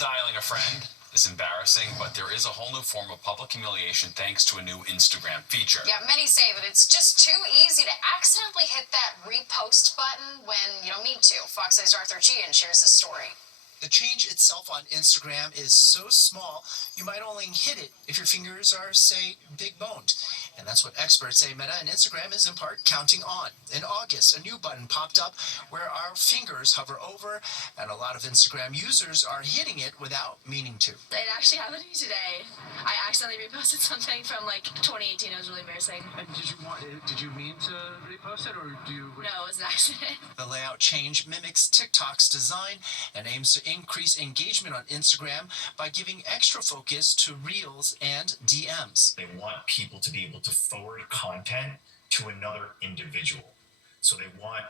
dialing a friend is embarrassing, but there is a whole new form of public humiliation thanks to a new Instagram feature. Yeah, many say that it's just too easy to accidentally hit that repost button when you don't mean to. Fox News' Arthur Sheehan shares this story. The change itself on Instagram is so small, you might only hit it if your fingers are, say, big boned. And that's what experts say Meta and Instagram is in part counting on. In August, a new button popped up where our fingers hover over, and a lot of Instagram users are hitting it without meaning to. It actually happened to me today. I accidentally reposted something from like 2018. It was really embarrassing. And did you mean to repost it, or do you? No, it was an accident. The layout change mimics TikTok's design and aims to increase engagement on Instagram by giving extra focus to Reels and DMs. They want people to be able to forward content to another individual. So they want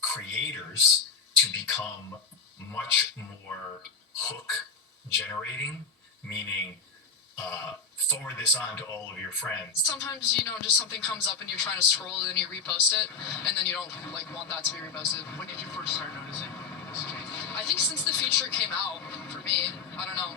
creators to become much more hook generating, meaning forward this on to all of your friends. Sometimes, just something comes up and you're trying to scroll and you repost it, and then you don't want that to be reposted. When did you first start noticing this change? I think since the feature came out, for me, I don't know,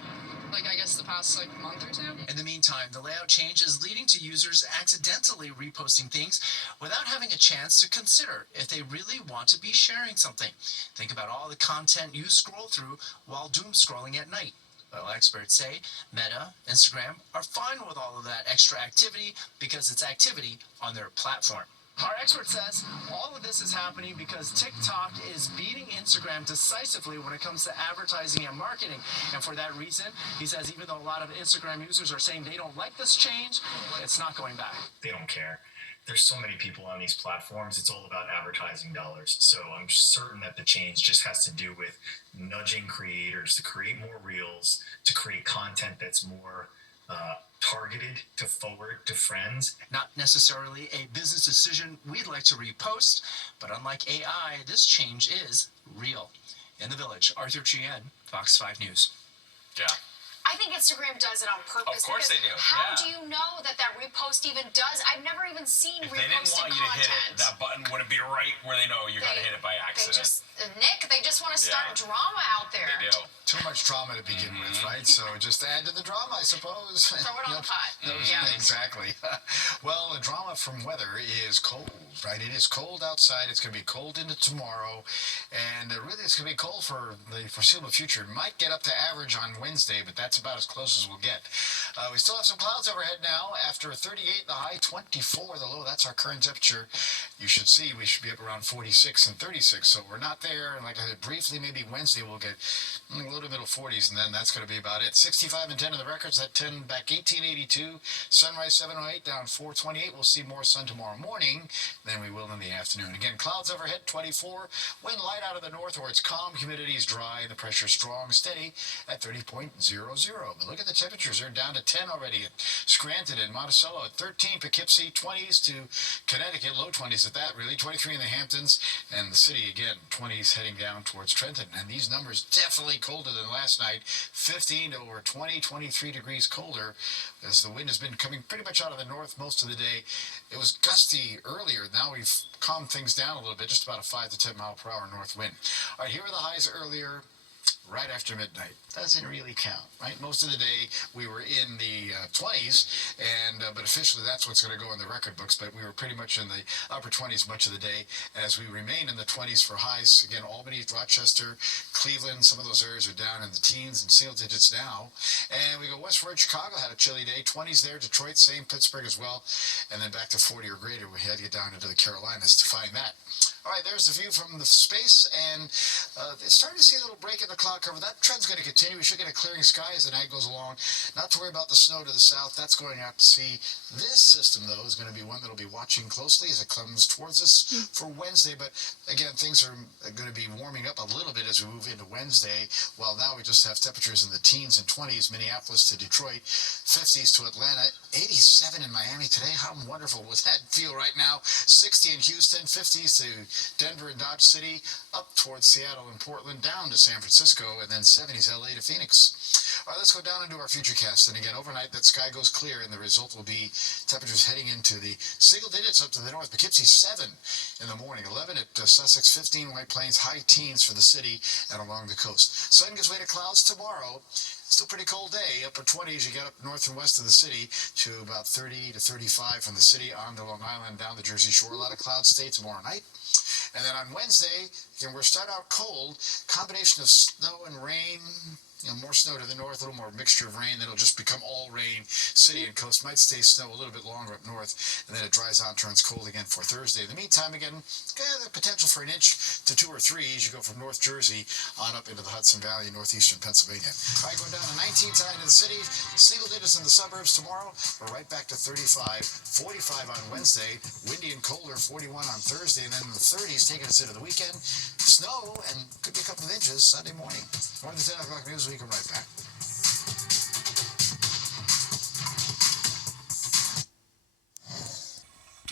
I guess the past month or two. In the meantime, the layout change is leading to users accidentally reposting things without having a chance to consider if they really want to be sharing something. Think about all the content you scroll through while doom scrolling at night. Well, experts say Meta, Instagram are fine with all of that extra activity because it's activity on their platform. Our expert says all of this is happening because TikTok is beating Instagram decisively when it comes to advertising and marketing. And for that reason, he says even though a lot of Instagram users are saying they don't like this change, it's not going back. They don't care. There's so many people on these platforms. It's all about advertising dollars. So I'm certain that the change just has to do with nudging creators to create more reels, to create content that's more targeted to forward to friends. Not necessarily a business decision we'd like to repost, but unlike AI, this change is real. In the Village, Arthur Sheehan, Fox 5 News. Yeah. I think Instagram does it on purpose. Of course they do. How do you know that repost even does? I've never even seen if they didn't reposted want you to hit content. it, that button wouldn't be right where they know you're going to hit it by accident. They just want to start drama out there. They do. Too much drama to begin with, right? So just add to the drama, I suppose. Throw it on the pot. Yeah, exactly. Well, the drama from weather is cold, right? It is cold outside. It's going to be cold into tomorrow. And really, it's going to be cold for the foreseeable future. It might get up to average on Wednesday, but that's about as close as we'll get. We still have some clouds overhead now. After 38, the high 24, the low. That's our current temperature. You should see we should be up around 46 and 36. So we're not there. And like I said, briefly, maybe Wednesday we'll get low to middle 40s, and then that's going to be about it. 65 and 10 in the records. That 10 back 1882. Sunrise 708 down 428. We'll see more sun tomorrow morning than we will in the afternoon. Again, clouds overhead 24. Wind light out of the north where it's calm. Humidity is dry. And the pressure strong, steady at 30.00. But look at the temperatures. They're down to 10 already at Scranton and Monticello at 13. Poughkeepsie 20s to Connecticut. Low 20s at that, really. 23 in the Hamptons. And the city, again, 20s heading down towards Trenton. And these numbers definitely colder than last night. 15 to over 20, 23 degrees colder as the wind has been coming pretty much out of the north most of the day. It was gusty earlier. Now we've calmed things down a little bit, just about a 5 to 10 mile per hour north wind. All right, here are the highs earlier. Right after midnight. Doesn't really count, right? Most of the day we were in the 20s, and but officially that's what's going to go in the record books, but we were pretty much in the upper 20s much of the day as we remain in the 20s for highs. Again, Albany, Rochester, Cleveland, some of those areas are down in the teens and single digits now. And we go westward. Chicago had a chilly day, 20s there. Detroit, same. Pittsburgh as well. And then back to 40 or greater. We had to get down into the Carolinas to find that. All right, there's the view from the space, and it's starting to see a little break in the cloud cover. That trend's going to continue. We should get a clearing sky as the night goes along. Not to worry about the snow to the south. That's going out to sea. This system, though, is going to be one that'll be watching closely as it comes towards us for Wednesday. But, again, things are going to be warming up a little bit as we move into Wednesday. While now we just have temperatures in the teens and 20s, Minneapolis to Detroit, 50s to Atlanta, 87 in Miami today. How wonderful would that feel right now? 60 in Houston, 50s to Denver and Dodge City, up towards Seattle and Portland, down to San Francisco, and then 70s LA to Phoenix. All right, let's go down into our futurecast. And again, overnight, that sky goes clear, and the result will be temperatures heading into the single digits up to the north. Poughkeepsie 7 in the morning, 11 at Sussex, 15 White Plains, high teens for the city and along the coast. Sun gives way to clouds tomorrow. Still pretty cold day, upper 20s. You get up north and west of the city to about 30 to 35 from the city on to Long Island, down the Jersey Shore. A lot of clouds stay tomorrow night. And then on Wednesday, again, we're start out cold, combination of snow and rain. More snow to the north, a little more mixture of rain. Then it'll just become all rain. City and coast might stay snow a little bit longer up north, and then it dries out and turns cold again for Thursday. In the meantime, again, the potential for an inch to 2 or 3 as you go from North Jersey on up into the Hudson Valley, northeastern Pennsylvania. All right, going down to 19 tonight in the city, single digits in the suburbs tomorrow. We're right back to 35, 45 on Wednesday, windy and colder, 41 on Thursday, and then in the 30s taking us into the weekend. Snow and could be a couple of inches Sunday morning. More than 10 o'clock news. We come right back.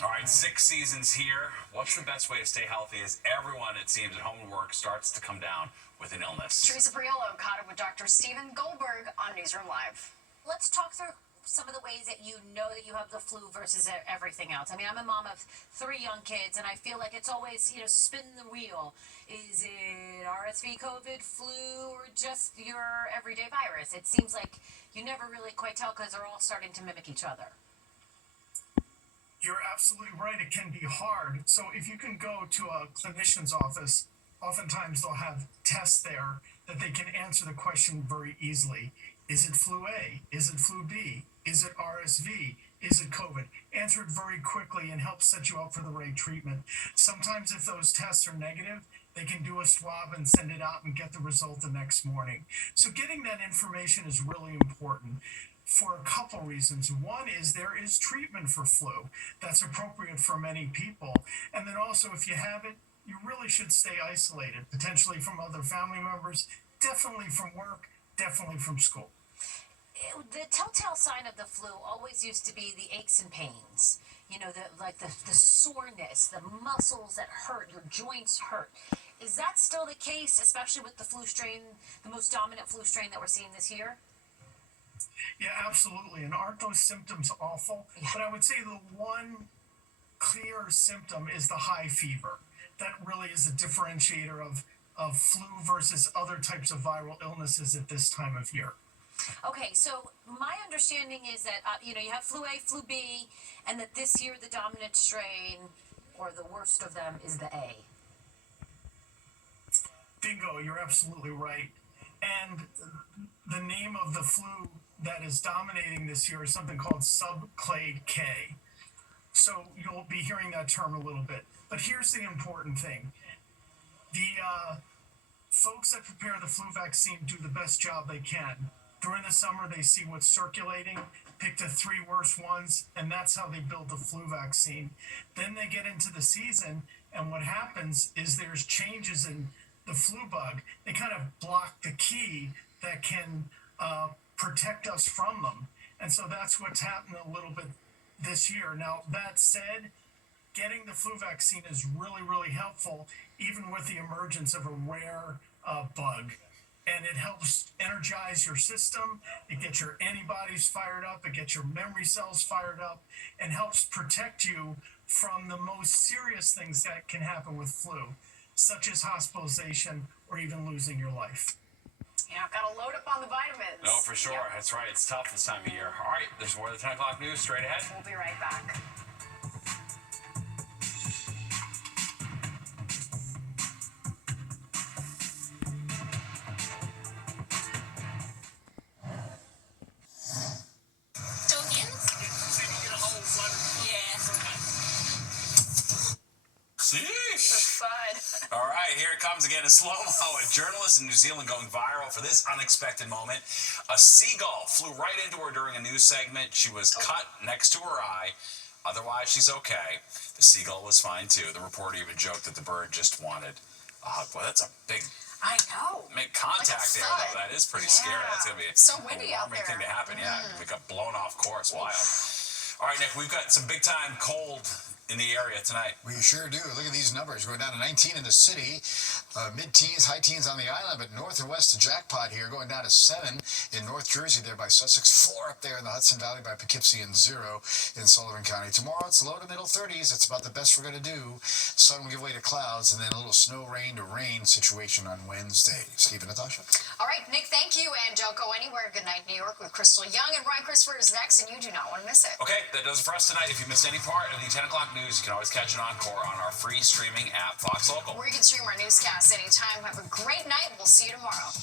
All right, 6 seasons here. What's the best way to stay healthy as everyone, it seems, at home and work starts to come down with an illness? Teresa Priolo caught up with Dr. Stephen Goldberg on Newsroom Live. Let's talk through some of the ways that you know that you have the flu versus everything else. I mean, I'm a mom of 3 young kids, and I feel like it's always, spin the wheel. Is it RSV, COVID, flu, or just your everyday virus? It seems like you never really quite tell because they're all starting to mimic each other. You're absolutely right. It can be hard. So if you can go to a clinician's office, oftentimes they'll have tests there that they can answer the question very easily. Is it flu A? Is it flu B? Is it RSV? Is it COVID? Answer it very quickly and help set you up for the right treatment. Sometimes if those tests are negative, they can do a swab and send it out and get the result the next morning. So getting that information is really important for a couple reasons. One is there is treatment for flu that's appropriate for many people. And then also if you have it, you really should stay isolated, potentially from other family members, definitely from work, definitely from school. The telltale sign of the flu always used to be the aches and pains. The soreness, the muscles that hurt, your joints hurt. Is that still the case, especially with the flu strain, the most dominant flu strain that we're seeing this year? Yeah, absolutely. And aren't those symptoms awful? Yeah. But I would say the one clear symptom is the high fever. That really is a differentiator of flu versus other types of viral illnesses at this time of year. Okay, so my understanding is that, you have flu A, flu B, and that this year the dominant strain, or the worst of them, is the A. Bingo, you're absolutely right. And the name of the flu that is dominating this year is something called subclade K. So you'll be hearing that term a little bit. But here's the important thing. The folks that prepare the flu vaccine do the best job they can. During the summer, they see what's circulating, pick the 3 worst ones, and that's how they build the flu vaccine. Then they get into the season, and what happens is there's changes in the flu bug. They kind of block the key that can protect us from them. And so that's what's happened a little bit this year. Now, that said, getting the flu vaccine is really, really helpful, even with the emergence of a rare bug. And it helps energize your system. It gets your antibodies fired up. It gets your memory cells fired up and helps protect you from the most serious things that can happen with flu, such as hospitalization or even losing your life. Yeah, gotta load up on the vitamins. No, for sure. Yep. That's right. It's tough this time of year. All right, there's more of the 10 o'clock news straight ahead. We'll be right back. All right, here it comes again in slow-mo. A journalist in New Zealand going viral for this unexpected moment. A seagull flew right into her during a news segment. She was cut next to her eye. Otherwise, she's okay. The seagull was fine, too. The reporter even joked that the bird just wanted a hug. Well, that's a big... I know. Make contact there, though. That is pretty scary. That's going to be so windy out there. Thing to happen, yeah. We got blown off course. Wild. All right, Nick, we've got some big-time cold in the area tonight. We sure do. Look at these numbers. Going down to 19 in the city, mid-teens, high teens on the island, but north and west, the jackpot here, going down to 7 in North Jersey there by Sussex, 4 up there in the Hudson Valley by Poughkeepsie, and 0 in Sullivan County. Tomorrow it's low to middle 30s. It's about the best we're going to do. Sun will give way to clouds, and then a little snow, rain to rain situation on Wednesday. Steve and Natasha. All right, Nick, thank you, and don't go anywhere. Good night, New York, with Crystal Young, and Ryan Christopher is next, and you do not want to miss it. Okay, that does it for us tonight. If you missed any part of the 10 o'clock news, you can always catch an encore on our free streaming app, Fox Local. Or you can stream our newscasts anytime. Have a great night. We'll see you tomorrow.